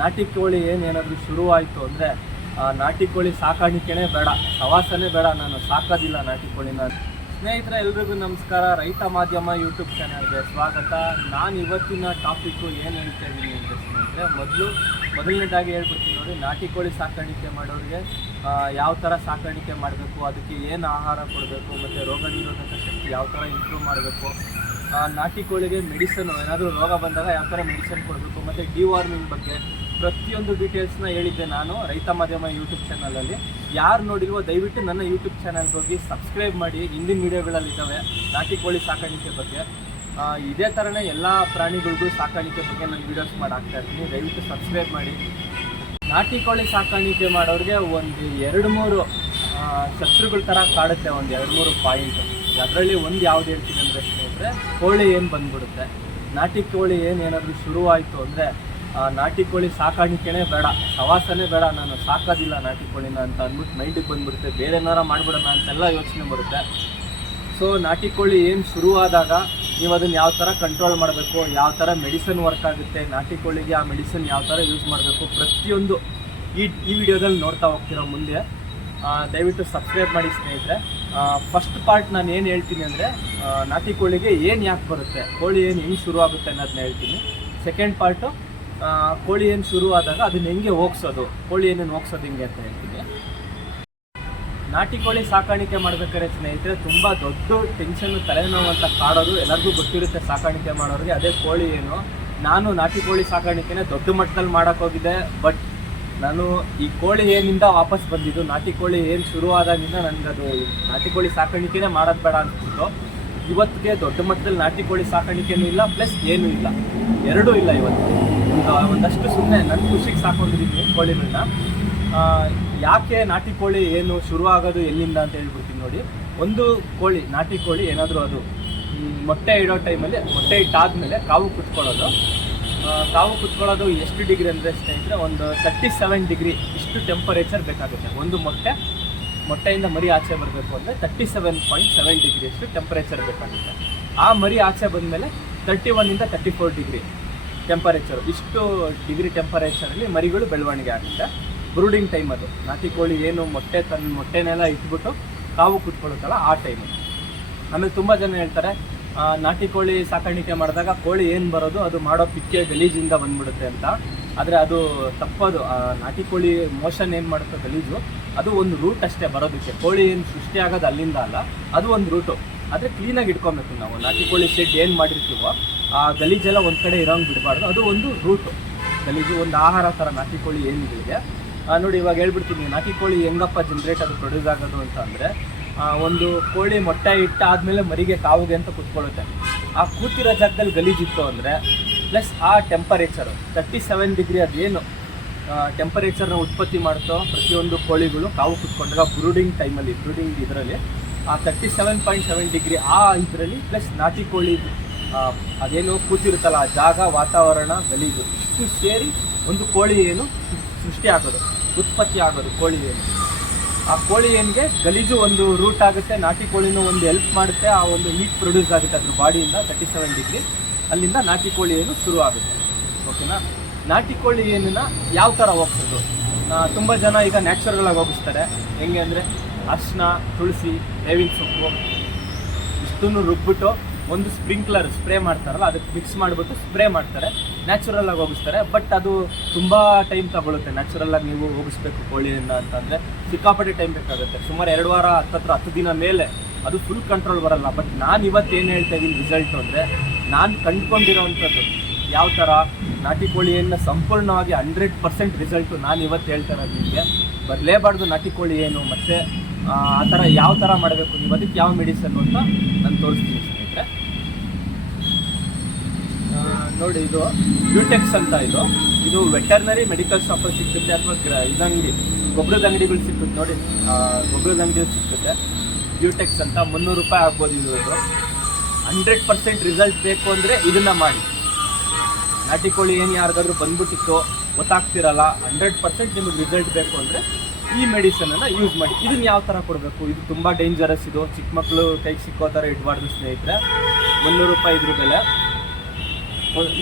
ನಾಟಿ ಕೋಳಿ ಏನೇನಾದರೂ ಶುರುವಾಯಿತು ಅಂದರೆ ನಾಟಿ ಕೋಳಿ ಸಾಕಾಣಿಕೆನೇ ಬೇಡ, ಸವಾಸನೇ ಬೇಡ, ನಾನು ಸಾಕೋದಿಲ್ಲ ನಾಟಿ ಕೋಳಿನ ಸ್ನೇಹಿತರೆ, ಎಲ್ರಿಗೂ ನಮಸ್ಕಾರ. ರೈತ ಮಾಧ್ಯಮ ಯೂಟ್ಯೂಬ್ ಚಾನಲ್ಗೆ ಸ್ವಾಗತ. ನಾನು ಇವತ್ತಿನ ಟಾಪಿಕ್ಕು ಏನು ಹೇಳ್ತಾ ಇದ್ದೀನಿ ಅಂತ ಸ್ನೇಹಿತರೆ, ಮೊದಲು ಮೊದಲನೇದಾಗಿ ಹೇಳ್ಬಿಡ್ತೀನಿ ನೋಡಿ, ನಾಟಿ ಕೋಳಿ ಸಾಕಾಣಿಕೆ ಮಾಡೋರಿಗೆ ಯಾವ ಥರ ಸಾಕಾಣಿಕೆ ಮಾಡಬೇಕು, ಅದಕ್ಕೆ ಏನು ಆಹಾರ ಕೊಡಬೇಕು, ಮತ್ತು ರೋಗ ನಿರೋಧಕ ಶಕ್ತಿ ಯಾವ ಥರ ಇಂಪ್ರೂವ್ ಮಾಡಬೇಕು ನಾಟಿ ಕೋಳಿಗೆ ಮೆಡಿಸನ್ ಏನಾದರೂ ರೋಗ ಬಂದಾಗ ಯಾವ ಥರ ಮೆಡಿಸನ್ ಕೊಡಬೇಕು, ಮತ್ತು ಡಿವಾರ್ಮಿಂಗ್ ಬಗ್ಗೆ ಪ್ರತಿಯೊಂದು ಡೀಟೇಲ್ಸ್ನ ಹೇಳಿದ್ದೆ ನಾನು ರೈತ ಮಾಧ್ಯಮ ಯೂಟ್ಯೂಬ್ ಚಾನಲಲ್ಲಿ ಯಾರು ನೋಡಿಲ್ವೋ ದಯವಿಟ್ಟು ನನ್ನ ಯೂಟ್ಯೂಬ್ ಚಾನಲ್ಗೆ ಹೋಗಿ ಸಬ್ಸ್ಕ್ರೈಬ್ ಮಾಡಿ. ಹಿಂದಿನ ವೀಡಿಯೋಗಳಲ್ಲಿದ್ದಾವೆ ನಾಟಿ ಕೋಳಿ ಸಾಕಾಣಿಕೆ ಬಗ್ಗೆ. ಇದೇ ಥರನೇ ಎಲ್ಲ ಪ್ರಾಣಿಗಳಿಗೂ ಸಾಕಾಣಿಕೆ ಬಗ್ಗೆ ನಾನು ವೀಡಿಯೋಸ್ ಮಾಡಾಕ್ತಾ ಇರ್ತೀನಿ ದಯವಿಟ್ಟು ಸಬ್ಸ್ಕ್ರೈಬ್ ಮಾಡಿ. ನಾಟಿ ಕೋಳಿ ಸಾಕಾಣಿಕೆ ಮಾಡೋರಿಗೆ ಒಂದು ಎರಡು ಮೂರು ಶತ್ರುಗಳ ಥರ ಕಾಡುತ್ತೆ. ಒಂದು ಎರಡು ಮೂರು ಪಾಯಿಂಟ್ ಅದರಲ್ಲಿ ಒಂದು ಯಾವ್ದು ಹೇಳ್ತೀನಿ ಅಂದರೆ ಸ್ನೇಹಿತರೆ, ಕೋಳಿ ಏನು ಬಂದ್ಬಿಡುತ್ತೆ? ನಾಟಿ ಕೋಳಿ ಏನು ಏನಾದರೂ ಶುರುವಾಯಿತು ಅಂದರೆ ನಾಟಿ ಕೋಳಿ ಸಾಕಾಣಿಕೆನೇ ಬೇಡ, ಸವಾಸನೇ ಬೇಡ, ನಾನು ಸಾಕೋದಿಲ್ಲ ನಾಟಿ ಕೋಳಿನ ಅಂತ ಅಂದ್ಬಿಟ್ಟು ಮೈಂಡಿಗೆ ಬಂದ್ಬಿಡುತ್ತೆ, ಬೇರೆ ಏನಾರ ಮಾಡಿಬಿಡೋಣ ಅಂತೆಲ್ಲ ಯೋಚನೆ ಬರುತ್ತೆ. ಸೊ ನಾಟಿ ಕೋಳಿ ಏನು ಶುರುವಾದಾಗ ನೀವು ಅದನ್ನು ಯಾವ ಥರ ಕಂಟ್ರೋಲ್ ಮಾಡಬೇಕು, ಯಾವ ಥರ ಮೆಡಿಸನ್ ವರ್ಕ್ ಆಗುತ್ತೆ, ನಾಟಿ ಕೋಳಿಗೆ ಆ ಮೆಡಿಸಿನ್ ಯಾವ ಥರ ಯೂಸ್ ಮಾಡಬೇಕು ಪ್ರತಿಯೊಂದು ಈ ಈ ವಿಡಿಯೋದಲ್ಲಿ ನೋಡ್ತಾ ಹೋಗ್ತಿರೋ ಮುಂದೆ ದಯವಿಟ್ಟು ಸಬ್ಸ್ಕ್ರೈಬ್ ಮಾಡಿ ಸ್ನೇಹಿತರೆ. ಫಸ್ಟ್ ಪಾರ್ಟ್ ನಾನು ಏನು ಹೇಳ್ತೀನಿ ಅಂದರೆ ನಾಟಿ ಕೋಳಿಗೆ ಏನು ಯಾಕೆ ಬರುತ್ತೆ, ಕೋಳಿ ಏನು, ಹೆಂಗೆ ಶುರು ಆಗುತ್ತೆ ಅನ್ನೋದನ್ನ ಹೇಳ್ತೀನಿ. ಸೆಕೆಂಡ್ ಪಾರ್ಟು ಕೋಳಿ ಏನು ಶುರು ಆದಾಗ ಅದನ್ನ ಹೆಂಗೆ ಹೋಗ್ಸೋದು? ಕೋಳಿ ಏನೇನು ಹೋಗ್ಸೋದು ಹಿಂಗೆ ಅಂತ ಹೇಳ್ತೀನಿ. ನಾಟಿ ಕೋಳಿ ಸಾಕಾಣಿಕೆ ಮಾಡ್ಬೇಕಾದ್ರೆ ಸ್ನೇಹಿತರೆ, ತುಂಬ ದೊಡ್ಡ ಟೆನ್ಷನ್ ತಲೆನೋವು ಅಂತ ಕಾಡೋದು, ಎಲ್ಲರಿಗೂ ಗೊತ್ತಿರುತ್ತೆ ಸಾಕಾಣಿಕೆ ಮಾಡೋರಿಗೆ. ಅದೇ ಕೋಳಿ ಏನು? ನಾನು ನಾಟಿ ಕೋಳಿ ಸಾಕಾಣಿಕೆನೇ ದೊಡ್ಡ ಮಟ್ಟದಲ್ಲಿ ಹೋಗಿದ್ದೆ ಬಟ್ ನಾನು ಈ ಕೋಳಿ ಏನಿಂದ ವಾಪಸ್ ಬಂದಿದ್ದು, ನಾಟಿ ಕೋಳಿ ಏನು ಶುರು ಆದಾಗಿಂದ ನನಗದು ನಾಟಿ ಕೋಳಿ ಸಾಕಾಣಿಕೆನೇ ಮಾಡೋದು ಬೇಡ ಅನ್ಸ್ತಿತ್ತು ಇವತ್ತಿಗೆ ದೊಡ್ಡ ಮಟ್ಟದಲ್ಲಿ ನಾಟಿ ಕೋಳಿ ಸಾಕಾಣಿಕೆನೂ ಇಲ್ಲ ಪ್ಲಸ್ ಏನೂ ಇಲ್ಲ. ಎರಡೂ ಇಲ್ಲ ಇವತ್ತು ಒಂದು ಒಂದಷ್ಟು ಸುಮ್ಮನೆ ನನ್ನ ಖುಷಿಗೆ ಸಾಕೊಂಡಿದ್ದೀನಿ ಕೋಳಿಗಳನ್ನ ಯಾಕೆ ನಾಟಿ ಕೋಳಿ ಏನು ಶುರು ಆಗೋದು ಎಲ್ಲಿಂದ ಅಂತ ಹೇಳ್ಬಿಡ್ತೀನಿ ನೋಡಿ. ಒಂದು ಕೋಳಿ, ನಾಟಿ ಕೋಳಿ ಏನಾದರೂ ಅದು ಮೊಟ್ಟೆ ಇಡೋ ಟೈಮಲ್ಲಿ, ಮೊಟ್ಟೆ ಇಟ್ಟಾದ್ಮೇಲೆ ಕಾವು ಕುತ್ಕೊಳ್ಳೋದು. ಕಾವು ಕುತ್ಕೊಳ್ಳೋದು ಎಷ್ಟು ಡಿಗ್ರಿ ಅಂದರೆ ಸ್ನೇಹಿತರೆ, ಒಂದು ತರ್ಟಿ ಸೆವೆನ್ ಡಿಗ್ರಿ ಇಷ್ಟು ಟೆಂಪರೇಚರ್ ಬೇಕಾಗುತ್ತೆ. ಒಂದು ಮೊಟ್ಟೆ ಮೊಟ್ಟೆಯಿಂದ ಮರಿ ಆಚೆ ಬರಬೇಕು ಅಂದರೆ thirty seven point seven degree ಅಷ್ಟು ಟೆಂಪರೇಚರ್ ಬೇಕಾಗುತ್ತೆ. ಆ ಮರಿ ಆಚೆ ಬಂದಮೇಲೆ ತರ್ಟಿ ಒನ್ನಿಂದ ತರ್ಟಿ ಫೋರ್ ಡಿಗ್ರಿ ಟೆಂಪರೇಚರ್ ಇಷ್ಟು ಡಿಗ್ರಿ ಟೆಂಪರೇಚರಲ್ಲಿ ಮರಿಗಳು ಬೆಳವಣಿಗೆ ಆಗುತ್ತೆ. ಬ್ರೂಡಿಂಗ್ ಟೈಮ್ ಅದು. ನಾಟಿ ಕೋಳಿ ಏನು ಮೊಟ್ಟೆ ತನ್ನ ಮೊಟ್ಟೆನೆಲ್ಲ ಇಟ್ಬಿಟ್ಟು ಕಾವು ಕುತ್ಕೊಳ್ಳುತ್ತಲ್ಲ ಆ ಟೈಮು ಆಮೇಲೆ ತುಂಬ ಜನ ಹೇಳ್ತಾರೆ ನಾಟಿ ಕೋಳಿ ಸಾಕಾಣಿಕೆ ಮಾಡಿದಾಗ ಕೋಳಿ ಏನು ಬರೋದು ಅದು ಮಾಡೋ ಪಿಕ್ಕೆ ಗಲೀಜಿಂದ ಬಂದ್ಬಿಡುತ್ತೆ ಅಂತ. ಆದರೆ ಅದು ತಪ್ಪದು. ಆ, ನಾಟಿ ಕೋಳಿ ಮೋಷನ್ ಏನು ಮಾಡುತ್ತೆ ಗಲೀಜು? ಅದು ಒಂದು ರೂಟ್ ಅಷ್ಟೇ ಬರೋದಕ್ಕೆ. ಕೋಳಿ ಏನು ಸೃಷ್ಟಿ ಆಗೋದು ಅಲ್ಲಿಂದ ಅಲ್ಲ ಅದು ಒಂದು ರೂಟು. ಆದರೆ ಕ್ಲೀನಾಗಿ ಇಟ್ಕೊಬೇಕು ನಾವು. ನಾಟಿ ಕೋಳಿ ಶೆಡ್ ಏನು ಮಾಡಿರ್ತೀವೋ ಆ ಗಲೀಜೆಲ್ಲ ಒಂದು ಕಡೆ ಇರೋಂಗೆ ಬಿಡಬಾರ್ದು. ಅದು ಒಂದು ರೂಟು. ಗಲೀಜು ಒಂದು ಆಹಾರ ಥರ ನಾಟಿ ಕೋಳಿ ಏನಿದೆ. ಇದೆ ನೋಡಿ ಇವಾಗ ಹೇಳ್ಬಿಡ್ತೀನಿ ನಾಟಿ ಕೋಳಿ ಹೆಂಗಪ್ಪ ಜನ್ರೇಟ್ ಅದು ಪ್ರೊಡ್ಯೂಸ್ ಆಗೋದು ಅಂತ ಅಂದರೆ ಒಂದು ಕೋಳಿ ಮೊಟ್ಟೆ ಇಟ್ಟಾದ್ಮೇಲೆ ಮರಿಗೆ ಕಾವುಗೆ ಅಂತ ಕೂತ್ಕೊಳ್ಳುತ್ತೆ. ಆ ಕೂತಿರೋ ಜಾಗದಲ್ಲಿ ಗಲೀಜಿತ್ತು ಅಂದರೆ ಪ್ಲಸ್ ಆ ಟೆಂಪರೇಚರು ತರ್ಟಿ ಸೆವೆನ್ ಡಿಗ್ರಿ ಅದೇನು ಟೆಂಪರೇಚರ್ನ ಉತ್ಪತ್ತಿ ಮಾಡ್ತೋ ಪ್ರತಿಯೊಂದು ಕೋಳಿಗಳು ಕಾವು ಕುತ್ಕೊಂಡಾಗ ಬ್ರೂಡಿಂಗ್ ಟೈಮಲ್ಲಿ ಬ್ರೂಡಿಂಗ್ ಇದರಲ್ಲಿ, ಆ thirty seven point seven degree ಆ ಇದರಲ್ಲಿ ಪ್ಲಸ್ ನಾಟಿ ಕೋಳಿ ಅದೇನು ಕೂತಿರುತ್ತಲ್ಲ, ಆ ಜಾಗ, ವಾತಾವರಣ, ಗಲೀಜು, ಇಷ್ಟು ಸೇರಿ ಒಂದು ಕೋಳಿ ಏನು ಸೃಷ್ಟಿ ಆಗೋದು, ಉತ್ಪತ್ತಿ ಆಗೋದು ಕೋಳಿ ಏನು. ಆ ಕೋಳಿ ಏನಿಗೆ? ಗಲೀಜು ಒಂದು ರೂಟ್ ಆಗುತ್ತೆ, ನಾಟಿ ಕೋಳಿನೂ ಒಂದು ಹೆಲ್ಪ್ ಮಾಡುತ್ತೆ, ಆ ಒಂದು ಹೀಟ್ ಪ್ರೊಡ್ಯೂಸ್ ಆಗುತ್ತೆ ಅದ್ರ ಬಾಡಿಯಿಂದ ತರ್ಟಿ ಸೆವೆನ್ ಡಿಗ್ರಿ ಅಲ್ಲಿಂದ ನಾಟಿ ಕೋಳಿ ಏನು ಶುರು ಆಗುತ್ತೆ. ಓಕೆನಾ ನಾಟಿ ಕೋಳಿ ಏನನ್ನ ಯಾವ ಥರ ಹೋಗ್ಸೋದು ತುಂಬ ಜನ ಈಗ ನ್ಯಾಚುರಲ್ ಆಗಿ ಹೋಗಿಸ್ತಾರೆ. ಹೆಂಗೆ ಅಂದರೆ ಅರ್ಶಿನ ತುಳಸಿ ಬೇವಿನ ಸೊಪ್ಪು, ಇಷ್ಟನ್ನು ರುಬ್ಬಿಟ್ಟು ಒಂದು ಸ್ಪ್ರಿಂಕ್ಲರ್ ಸ್ಪ್ರೇ ಮಾಡ್ತಾರಲ್ಲ, ಅದಕ್ಕೆ ಮಿಕ್ಸ್ ಮಾಡಿಬಿಟ್ಟು ಸ್ಪ್ರೇ ಮಾಡ್ತಾರೆ. ನ್ಯಾಚುರಲ್ ಆಗಿ ಹೋಗಿಸ್ತಾರೆ, ಬಟ್ ಅದು ತುಂಬ ಟೈಮ್ ತಗೊಳುತ್ತೆ. ನ್ಯಾಚುರಲ್ ಆಗಿ ನೀವು ಹೋಗಿಸ್ಬೇಕು ಕೋಳಿಯಿಂದ ಅಂತಂದರೆ ಸಿಕ್ಕಾಪಟ್ಟೆ ಟೈಮ್ ಬೇಕಾಗುತ್ತೆ. ಸುಮಾರು ಎರಡು ವಾರ, ಹತ್ತತ್ರ ಹತ್ತು ದಿನ ಮೇಲೆ ಅದು ಫುಲ್ ಕಂಟ್ರೋಲ್ ಬರಲ್ಲ. ಬಟ್ ನಾನು ಇವತ್ತು ಏನು ಹೇಳ್ತಾ ಇದ್ದೀನಿ ರಿಸಲ್ಟ್ ಅಂದರೆ, ನಾನು ಕಂಡ್ಕೊಂಡಿರೋವಂಥದ್ದು ಯಾವ ಥರ ನಾಟಿ ಕೋಳಿಯನ್ನು ಸಂಪೂರ್ಣವಾಗಿ ಹಂಡ್ರೆಡ್ ಪರ್ಸೆಂಟ್ ರಿಸಲ್ಟು ನಾನು ಇವತ್ತು ಹೇಳ್ತಾ ಇರೋದು ನಿಮಗೆ. ಬರಲೇಬಾರ್ದು ನಾಟಿ ಕೋಳಿ ಏನು, ಮತ್ತು, ಆ ಥರ ಯಾವ ಥರ ಮಾಡಬೇಕು, ನೀವು ಅದಕ್ಕೆ ಯಾವ ಮೆಡಿಸನ್ ಅಂತ ನಾನು ತೋರಿಸ್ತೀನಿ ಸ್ನೇಹಿತರೆ. ನೋಡಿ, ಇದು ಬ್ಯೂಟೆಕ್ಸ್ ಅಂತ ಇದು. ಇದು ವೆಟರ್ನರಿ ಮೆಡಿಕಲ್ ಶಾಪಲ್ಲಿ ಸಿಕ್ಕುತ್ತೆ ಅಥವಾ ಇದಂಗಡಿ ಗೊಬ್ಬರದ ಅಂಗಡಿಗಳು ಸಿಕ್ಕುತ್ತೆ ನೋಡಿ. ಗೊಬ್ಬರದ ಅಂಗಡಿಗಳು ಸಿಕ್ಕುತ್ತೆ ಬ್ಯೂಟೆಕ್ಸ್ ಅಂತ ಮುನ್ನೂರು ರೂಪಾಯಿ ಆಗ್ಬೋದು ಇದು. ಹಂಡ್ರೆಡ್ ಪರ್ಸೆಂಟ್ ರಿಸಲ್ಟ್ ಬೇಕು ಅಂದರೆ ಇದನ್ನು ಮಾಡಿ. ನಾಟಿ ಕೋಳಿ ಏನು ಯಾರಿಗಾದ್ರೂ ಬಂದ್ಬಿಟ್ಟಿತ್ತು, ಗೊತ್ತಾಗ್ತಿರಲ್ಲ, ಹಂಡ್ರೆಡ್ ಪರ್ಸೆಂಟ್ ನಿಮಗೆ ರಿಸಲ್ಟ್ ಬೇಕು ಅಂದರೆ ಈ ಮೆಡಿಸನನ್ನು ಯೂಸ್ ಮಾಡಿ. ಇದನ್ನ ಯಾವ ಥರ ಕೊಡಬೇಕು? ಇದು ತುಂಬ ಡೇಂಜರಸ್ ಇದು. ಚಿಕ್ಕ ಮಕ್ಕಳು ಕೈಗೆ ಸಿಕ್ಕೋ ಥರ ಇಡಬಾರ್ದು ಸ್ನೇಹಿತರೆ. ಮುನ್ನೂರು ರೂಪಾಯಿ ಇದ್ರ ಬೆಲೆ.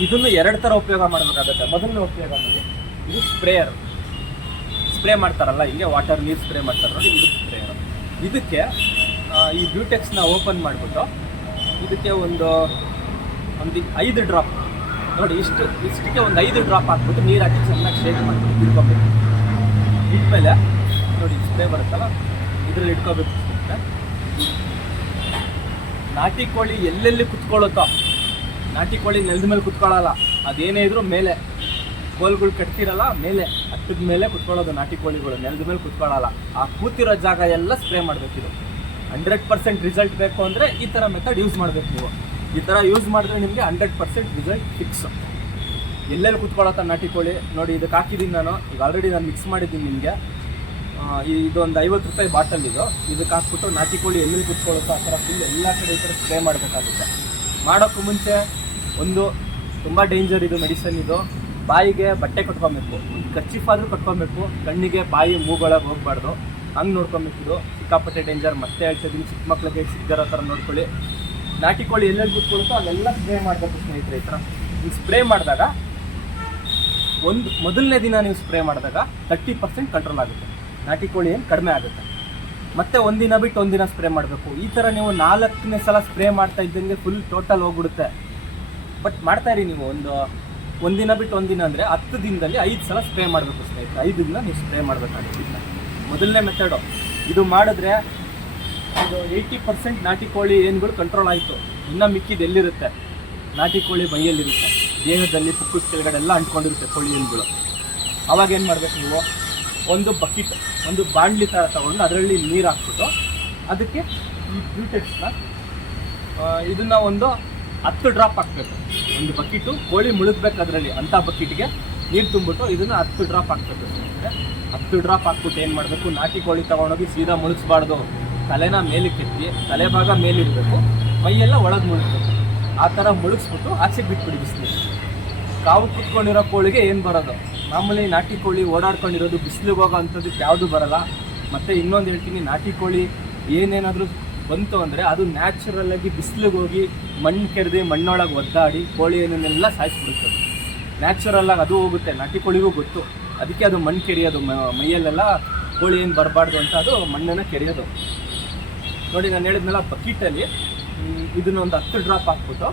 ಇದನ್ನು ಎರಡು ಥರ ಉಪಯೋಗ ಮಾಡಬೇಕಾಗುತ್ತೆ. ಮೊದಲನೇ ಉಪಯೋಗ ಅಂದರೆ ಇದು ಸ್ಪ್ರೇಯರ್. ಸ್ಪ್ರೇ ಮಾಡ್ತಾರಲ್ಲ, ಹಿಂಗೆ ವಾಟರ್ ನೀರು ಸ್ಪ್ರೇ ಮಾಡ್ತಾರೆ ನೋಡಿ, ಇದು ಸ್ಪ್ರೇಯರ್. ಇದಕ್ಕೆ ಈ ಬ್ಯೂಟೆಕ್ಸ್ನ ಓಪನ್ ಮಾಡಿಬಿಟ್ಟು ಇದಕ್ಕೆ ಒಂದು ಒಂದು ಐದು ಡ್ರಾಪ್. ನೋಡಿ, ಇಷ್ಟು, ಇಷ್ಟಕ್ಕೆ ಒಂದು ಐದು ಡ್ರಾಪ್ ಹಾಕ್ಬಿಟ್ಟು ನೀರು ಹಾಕಿ ಚೆನ್ನಾಗಿ ಶೇಕ್ ಮಾಡ್ಬಿಟ್ಟು ಇಟ್ಕೋಬೇಕು. ಇಟ್ಮೇಲೆ, ನೋಡಿ ಸ್ಪ್ರೇ ಬರುತ್ತಲ್ಲ, ಇದ್ರಲ್ಲಿ ಇಟ್ಕೋಬೇಕು. ನಾಟಿ ಕೋಳಿ ಎಲ್ಲೆಲ್ಲಿ ಕುತ್ಕೊಳ್ಳುತ್ತೋ ನಾಟಿ ಕೋಳಿ ನೆಲದ ಮೇಲೆ ಕುತ್ಕೊಳ್ಳಲ್ಲ. ಅದೇನೇ ಇದ್ರೂ ಮೇಲೆ. ಕೋಲ್ಗಳು ಕಟ್ತಿರಲ್ಲ, ಮೇಲೆ. ಹತ್ತದ ಮೇಲೆ ಕುತ್ಕೊಳ್ಳೋದು ನಾಟಿ ಕೋಳಿಗಳು, ನೆಲದ ಮೇಲೆ ಕುತ್ಕೊಳ್ಳಲ್ಲ. ಆ ಕೂತಿರೋ ಜಾಗ ಎಲ್ಲ ಸ್ಪ್ರೇ ಮಾಡಬೇಕಿದು ಹಂಡ್ರೆಡ್ ಪರ್ಸೆಂಟ್ ರಿಸಲ್ಟ್ ಬೇಕು ಅಂದರೆ ಈ ಥರ ಮೆಥಡ್ ಯೂಸ್ ಮಾಡಬೇಕು ನೀವು. ಈ ಥರ ಯೂಸ್ ಮಾಡಿದ್ರೆ ನಿಮಗೆ ಹಂಡ್ರೆಡ್ ಪರ್ಸೆಂಟ್ ರಿಸಲ್ಟ್ ಫಿಕ್ಸ್ ಎಲ್ಲೆಲ್ಲಿ ಕುತ್ಕೊಳ್ಳೋತ್ತ ನಾಟಿ ಕೋಳಿ? ನೋಡಿ, ಇದಕ್ಕೆ ಹಾಕಿದ್ದೀನಿ ನಾನು. ಈಗ ಆಲ್ರೆಡಿ ನಾನು ಮಿಕ್ಸ್ ಮಾಡಿದ್ದೀನಿ ನಿಮಗೆ. ಇದೊಂದು ಐವತ್ತು ರೂಪಾಯಿ ಬಾಟಲ್ ಇದು. ಇದಕ್ಕೆ ಹಾಕ್ಬಿಟ್ಟು ನಾಟಿ ಕೋಳಿ ಎಲ್ಲೆಲ್ಲಿ ಕುತ್ಕೊಳ್ಳುತ್ತೋ ಆ ಥರ ಫುಲ್ ಎಲ್ಲ ಕಡೆ ಈ ಥರ ಸ್ಪ್ರೇ ಮಾಡಬೇಕಾಗುತ್ತೆ. ಮಾಡೋಕ್ಕೂ ಮುಂಚೆ ಒಂದು ತುಂಬ ಡೇಂಜರ್ ಇದು ಮೆಡಿಸನ್ ಇದು. ಬಾಯಿಗೆ ಬಟ್ಟೆ ಕಟ್ಕೊಬೇಕು, ಒಂದು ಕರ್ಚಿಫ್ ಆದರೂ ಕಟ್ಕೊಬೇಕು, ಕಣ್ಣಿಗೆ ಬಾಯಿ ಮೂಗೊಳಗೆ ಹೋಗ್ಬಾರ್ದು. ಹಂಗೆ ನೋಡ್ಕೊಬೇಕು ಇದು. ಸಿಕ್ಕಾಪಟ್ಟೆ ಡೇಂಜರ್ ಮತ್ತೆ ಹೇಳ್ತಿದ್ದೀನಿ ಚಿಕ್ಕ ಮಕ್ಳಿಗೆ ಸಿಗ್ದಿರೋ ಥರ ನೋಡ್ಕೊಳ್ಳಿ. ನಾಟಿ ಕೋಳಿ ಎಲ್ಲೆಲ್ಲಿ ಕೂತ್ಕೊಳ್ತೋ ಅದೆಲ್ಲ ಸ್ಪ್ರೇ ಮಾಡಬೇಕು ಸ್ನೇಹಿತರೆ ಈ ಥರ. ನೀವು ಸ್ಪ್ರೇ ಮಾಡಿದಾಗ, ಒಂದು, ಮೊದಲನೇ ದಿನ ನೀವು ಸ್ಪ್ರೇ ಮಾಡಿದಾಗ ತರ್ಟಿ ಪರ್ಸೆಂಟ್ ಕಂಟ್ರೋಲ್ ಆಗುತ್ತೆ. ನಾಟಿ ಕೋಳಿ ಏನು ಕಡಿಮೆ ಆಗುತ್ತೆ. ಮತ್ತೆ ಒಂದಿನ ಬಿಟ್ಟು ಒಂದಿನ ಸ್ಪ್ರೇ ಮಾಡಬೇಕು. ಈ ಥರ ನೀವು ನಾಲ್ಕನೇ ಸಲ ಸ್ಪ್ರೇ ಮಾಡ್ತಾ ಇದ್ದಂಗೆ ಫುಲ್ ಟೋಟಲ್ ಹೋಗ್ಬಿಡುತ್ತೆ. ಬಟ್ ಮಾಡ್ತಾ ಇರಿ ನೀವು ಒಂದು ಒಂದಿನ ಬಿಟ್ಟು ಒಂದಿನ ಅಂದರೆ ಹತ್ತು ದಿನದಲ್ಲಿ ಐದು ಸಲ ಸ್ಪ್ರೇ ಮಾಡಬೇಕು ಸ್ನೇಹಿತರೆ. ಐದು ದಿನ ನೀವು ಸ್ಪ್ರೇ ಮಾಡಬೇಕಾಗುತ್ತೆ. ಮೊದಲನೇ ಮೆಥಡು ಇದು ಮಾಡಿದ್ರೆ ಇದು ಏಯ್ಟಿ ಪರ್ಸೆಂಟ್ ನಾಟಿ ಕೋಳಿ ಏನುಗಳು ಕಂಟ್ರೋಲ್ ಆಯಿತು. ಇನ್ನೂ ಮಿಕ್ಕಿದ್ದು ಎಲ್ಲಿರುತ್ತೆ? ನಾಟಿ ಕೋಳಿ ಬೈಯಲ್ಲಿರುತ್ತೆ ದೇಹದಲ್ಲಿ ಪುಕ್ಕದ ಕೆಳಗಡೆ ಎಲ್ಲ ಅಂಟ್ಕೊಂಡಿರುತ್ತೆ ಕೋಳಿ ಏನುಗಳು. ಅವಾಗ ಏನು ಮಾಡಬೇಕು ನೀವು? ಒಂದು ಬಕೆಟ್ ಒಂದು ಬಾಂಡ್ಲಿ ಥರ ತಗೊಂಡು ಅದರಲ್ಲಿ ನೀರು ಹಾಕ್ಬಿಟ್ಟು ಅದಕ್ಕೆ ಈ ಬ್ಯೂಟೆಕ್ಸ್ನ ಇದನ್ನು ಒಂದು ಹತ್ತು ಡ್ರಾಪ್ ಹಾಕ್ಬೇಕು. ಒಂದು ಬಕೆಟು, ಕೋಳಿ ಮುಳುಗ್ಬೇಕು ಅದರಲ್ಲಿ ಅಂಥ ಬಕೆಟ್ಗೆ ನೀರು ತುಂಬಿಟ್ಟು ಇದನ್ನು ಹತ್ತು ಡ್ರಾಪ್ ಹಾಕ್ಬೇಕು. ಹತ್ತು ಡ್ರಾಪ್ ಹಾಕ್ಬಿಟ್ಟು ಏನು ಮಾಡಬೇಕು? ನಾಟಿ ಕೋಳಿ ತೊಗೊಂಡೋಗಿ ಸೀದಾ ಮುಳುಗಿಸ್ಬಾರ್ದು. ತಲೆನ ಮೇಲಕ್ಕೆ ಎತ್ತಿ ತಲೆ ಭಾಗ ಮೇಲಿಡಬೇಕು ಮೈಯೆಲ್ಲ ಒಳಗೆ ಮುಳುಗಬೇಕು. ಆ ಥರ ಮುಳುಗಿಸ್ಬಿಟ್ಟು ಆಚೆಗೆ ಬಿಟ್ಬಿಡಿ ಬಿಸಿಲು ಕಾವು ಕುತ್ಕೊಂಡಿರೋ ಕೋಳಿಗೆ ಏನು ಬರೋದು? ಮಾಮೂಲಿ ನಾಟಿ ಕೋಳಿ ಓಡಾಡ್ಕೊಂಡಿರೋದು ಬಿಸಿಲಿಗೆ ಹೋಗೋ ಅಂಥದ್ದು ಯಾವುದು ಬರಲ್ಲ. ಮತ್ತು ಇನ್ನೊಂದು ಹೇಳ್ತೀನಿ, ನಾಟಿ ಕೋಳಿ ಏನೇನಾದರೂ ಬಂತು ಅಂದರೆ ಅದು ನ್ಯಾಚುರಲ್ ಆಗಿ ಬಿಸಿಲಿಗೆ ಹೋಗಿ ಮಣ್ಣು ಕೆರೆದು ಮಣ್ಣೊಳಗೆ ಒದ್ದಾಡಿ ಕೋಳಿ ಏನನ್ನೆಲ್ಲ ಸಾಯಿಸ್ಬಿಡುತ್ತೆ ನ್ಯಾಚುರಲ್ ಆಗಿ ಅದು ಹೋಗುತ್ತೆ, ನಾಟಿ ಕೋಳಿಗೂ ಗೊತ್ತು. ಅದಕ್ಕೆ ಅದು ಮಣ್ಣು ಕೆರೆಯೋದು ಮೈಯಲ್ಲೆಲ್ಲ ಕೋಳಿ ಏನು ಬರಬಾರ್ದು ಅಂತ ಅದು ಮಣ್ಣನ್ನು ಕೆರೆಯೋದು ನೋಡಿ ನಾನು ಹೇಳಿದ್ನೆಲ್ಲ ಬಕೀಟಲ್ಲಿ ಇದನ್ನ ಒಂದು ಹತ್ತು ಡ್ರಾಪ್ ಹಾಕ್ಬಿಟ್ಟು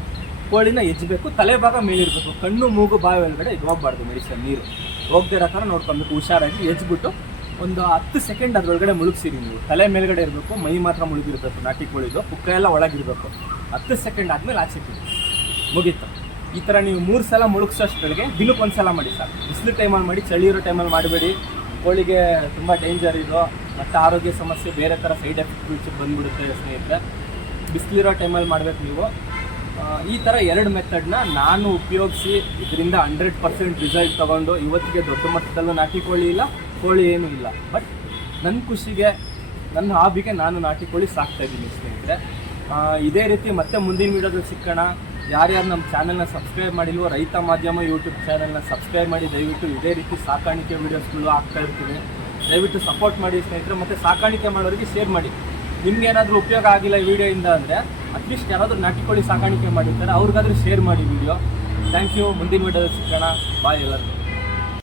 ಕೋಳಿನ ಎಜ್ಜಬೇಕು ತಲೆ ಭಾಗ ಮೇಲಿರಬೇಕು. ಕಣ್ಣು, ಮೂಗು, ಬಾಯಿ ಒಳಗಡೆ ಇದು ಹೋಗ್ಬಾರ್ದು ಮೆಡಿಸನ್, ನೀರು. ಹೋಗದೇ ಇರೋ ಥರ ನೋಡ್ಕೊಬೇಕು, ಹುಷಾರಾಗಿ ಎಜ್ಬಿಟ್ಟು ಒಂದು ಹತ್ತು ಸೆಕೆಂಡ್ ಅದ್ರೊಳಗಡೆ ಮುಳುಗಿಸಿರಿ ನೀವು. ತಲೆ ಮೇಲ್ಗಡೆ ಇರಬೇಕು, ಮೈ ಮಾತ್ರ ಮುಳುಗಿರಬೇಕು, ನಾಟಿ ಕೋಳಿದು ಪುಕ್ಕ ಎಲ್ಲ ಒಳಗಿರಬೇಕು. ಹತ್ತು ಸೆಕೆಂಡ್ ಆದಮೇಲೆ ಆಚೆ ಮುಗೀತು. ಈ ಥರ ನೀವು ಮೂರು ಸಲ ಮುಳುಗಿಸೋಷ್ಟೊಳಗೆ ದಿನಕ್ಕೆ ಒಂದು ಸಲ ಮಾಡಿ ಸರ್ ಬಿಸಿಲು ಟೈಮಲ್ಲಿ ಮಾಡಿ, ಚಳಿ ಟೈಮಲ್ಲಿ ಮಾಡಬೇಡಿ. ಕೋಳಿಗೆ ತುಂಬ ಡೇಂಜರ್ ಇದು. ಮತ್ತು ಆರೋಗ್ಯ ಸಮಸ್ಯೆ, ಬೇರೆ ಥರ ಸೈಡ್ ಎಫೆಕ್ಟ್ಸ್ ಬಂದ್ಬಿಡುತ್ತೆ ಸ್ನೇಹಿತರೆ. ಬಿಸಿಲಿರೋ ಟೈಮಲ್ಲಿ ಮಾಡಬೇಕು ನೀವು. ಈ ಥರ ಎರಡು ಮೆಥಡ್ನ ನಾನು ಉಪಯೋಗಿಸಿ, ಇದರಿಂದ ಹಂಡ್ರೆಡ್ ಪರ್ಸೆಂಟ್ ರಿಸಲ್ಟ್ ತೊಗೊಂಡು ಇವತ್ತಿಗೆ ದೊಡ್ಡ ಮಟ್ಟದಲ್ಲೂ ನಾಟಿ ಕೋಳಿ ಇಲ್ಲ. ಕೋಳಿ ಏನೂ ಇಲ್ಲ. ಬಟ್ ನನ್ನ ಖುಷಿಗೆ, ನನ್ನ ಹಾಬಿಗೆ ನಾನು ನಾಟಿ ಕೋಳಿ ಸಾಕ್ತಾ ಇದ್ದೀನಿ ಸ್ನೇಹಿತರೆ. ಇದೇ ರೀತಿ ಮತ್ತೆ ಮುಂದಿನ ವೀಡಿಯೋದಲ್ಲಿ ಸಿಕ್ಕೋಣ ಯಾರ್ಯಾರು ನಮ್ಮ ಚಾನಲ್ನ ಸಬ್ಸ್ಕ್ರೈಬ್ ಮಾಡಿಲ್ವೋ, ರೈತ ಮಾಧ್ಯಮ ಯೂಟ್ಯೂಬ್ ಚಾನಲ್ನ ಸಬ್ಸ್ಕ್ರೈಬ್ ಮಾಡಿ, ದಯವಿಟ್ಟು ಇದೇ ರೀತಿ ಸಾಕಾಣಿಕೆ ವೀಡಿಯೋಸ್ಗಳು ಆಗ್ತಾ ಇರ್ತೀನಿ ದಯವಿಟ್ಟು ಸಪೋರ್ಟ್ ಮಾಡಿ ಸ್ನೇಹಿತರೆ, ಮತ್ತು ಸಾಕಾಣಿಕೆ ಮಾಡೋರಿಗೆ ಶೇರ್ ಮಾಡಿ. ನಿಮ್ಗೆ ಏನಾದರೂ ಉಪಯೋಗ ಆಗಿಲ್ಲ ಈ ವಿಡಿಯೋಯಿಂದ ಅಂದರೆ ಅಟ್ಲೀಸ್ಟ್ ಯಾರಾದರೂ ನಾಟಿಕೋಳಿ ಸಾಕಾಣಿಕೆ ಮಾಡಿರ್ತಾರೆ, ಅವ್ರಿಗಾದ್ರೂ ಶೇರ್ ಮಾಡಿ ವಿಡಿಯೋ ಥ್ಯಾಂಕ್ ಯು ಮುಂದಿನ ವೀಡಿಯೋದಲ್ಲಿ ಸಿಕ್ಕೋಣ ಬಾಯ್ ಎಲ್ಲರಿಗೂ.